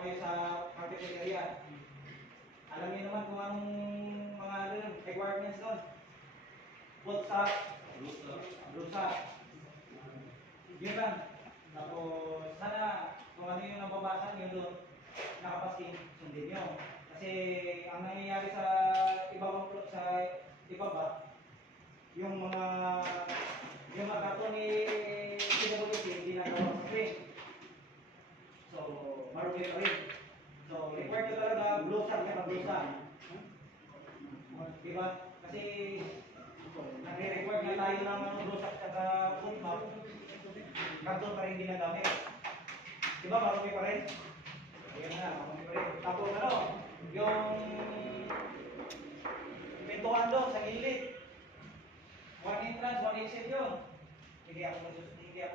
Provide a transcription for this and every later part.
halimbawa kayo sa cafeteria, alam niyo naman kung anong mga requirements doon. Full stack, blue stack. Yun lang. Tapos sana kung ano yung nababasa niyo doon, nakapaskin, sundin nyo. Kasi ang nangyayari sa ibang sa ibaba, yung mga karton ni PWC hindi nagawa sa screen. So, marumi pa rin. So, required ko talaga blue stack at blue stack. Diba? Kasi nagre-record nga tayo ng blue stack at foot map. Karton pa rin ginagamit. Diba? Marumi pa rin. Ayan na, marumi pa rin. Tapos ano, yung pintuan doon sa gilid. One entrance, one exit yun. Hindi ako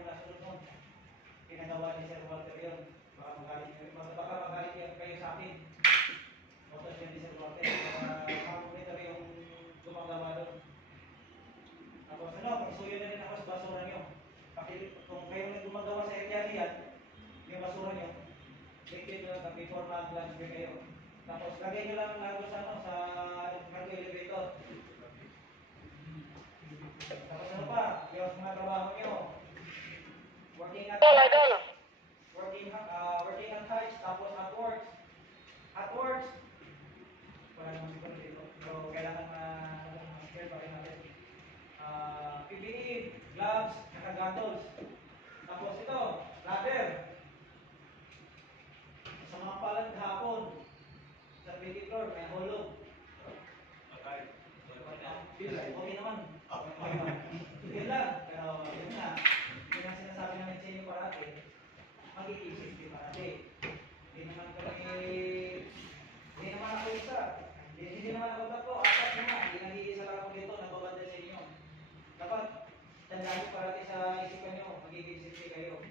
nasunod nun. Pinagawa ni Sir Walter yun. Baka magalit kayo sa akin. Motos yun ni Sir Walter. Makulit yung gumagawa doon. Tapos ano, pagsuyo na rin ako sa basura nyo. Kung kayo na gumagawa sa area niyan, yung basura nyo, liquid nyo before mag-lunch break kayo. Tapos lagay nyo lang laro sa cargo elevator. Tapos ano pa, yung mga trabaho nyo, working at heights, tapos at works. At works, wala naman siguro dito. So, kailangan ma-share pa rin natin. PPE, gloves, naka-goggles. Tapos ito, ladder. Sa mga palad hapon, sa biggie floor, may hulog. Okay naman. Yun lang. Pero yun na. Yun ang sinasabi namin sa inyo parati. Magiging safety parati. Hindi naman ako isa. Hindi naman ako tatlo. Apat naman. Hindi nag-iisa lang ako dito. Nababanda sa inyo. Dapat tandaan nyo parati sa isipan nyo. Magiging safety kayo.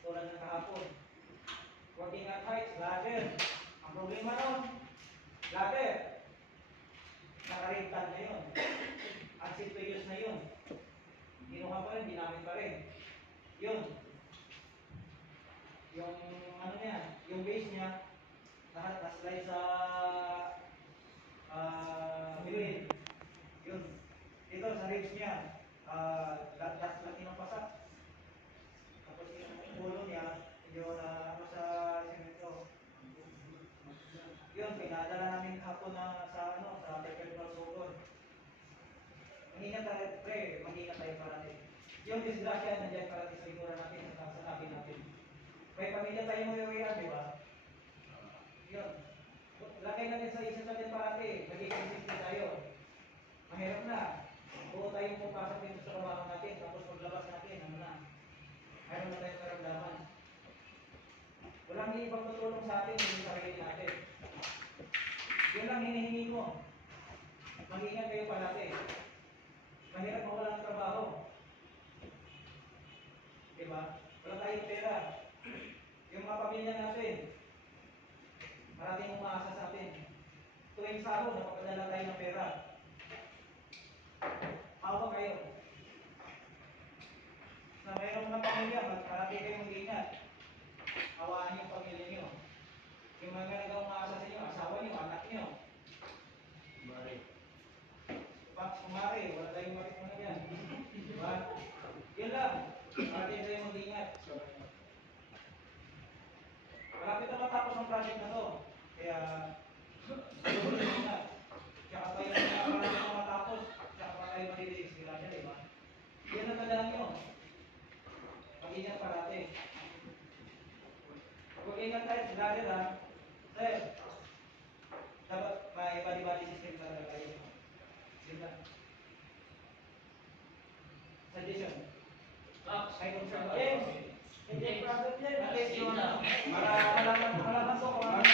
Tulad ng kahapon. Working at heights. Ladder. Ang problema nun. Ladder. Nakarintan na yun. Unsafe to use na yun. Kinuha pa rin, ginamit pa rin. Yun. Yung ano niya, yung base niya, nakaslide sa middle. Yun. Ito sa ribs niya, laki ng pasak. Tapos yung ulo niya, medyo na sa semento. Yun, pinadala namin hapon na sa Perpetual Sokon. Mag-ingat tayo, pre, mag-ingat tayo parati. Yung disgrasya, nandiyan parati sa lingura natin, sa sabi natin. May pamilya tayo mo yung di ba? Yun. Lagay natin sa isip natin parati, magiging safety tayo. Mahirap na. Buo tayong pupasok dito sa trabaho natin, tapos paglabas natin, ano na. Mayroon na tayong karamdaman. Walang ibang tutulong sa atin, hindi sarili natin. Yun lang hinihingi ko. Mag-ingat kayo parati. Mahirap mawala ng trabaho. Diba? Wala tayong pera. Yung mga pamilya natin, maraming umaasa sa atin. Tuwing sahod, napapadala tayo ng pera. Hawa kayo. Na mayroong mga pamilya, marami kayong mag-ingat. Hawaan yung pamilya nyo. Yung mga nagaw umaasa sa inyo, asawa nyo, anak nyo. Kumari, wala tayong makit mo na yan. Diba? Yun lang. Marami tayong mag-ingat. Malapit na matapos ang project na to. Kaya, sulit na. Tsaka tayo na marami na matapos. Tsaka pa tayo malilis. Sila siya, diba? Yan ang tandaan nyo. Mag-ingat parati. Kung ingat tayo, sigari lang. Sir, dapat may body-body system talaga kayo. Yun lang. Suggestion. May concern ba? Yes. Hindi problem yan. At least yun. Malaman ko kung ano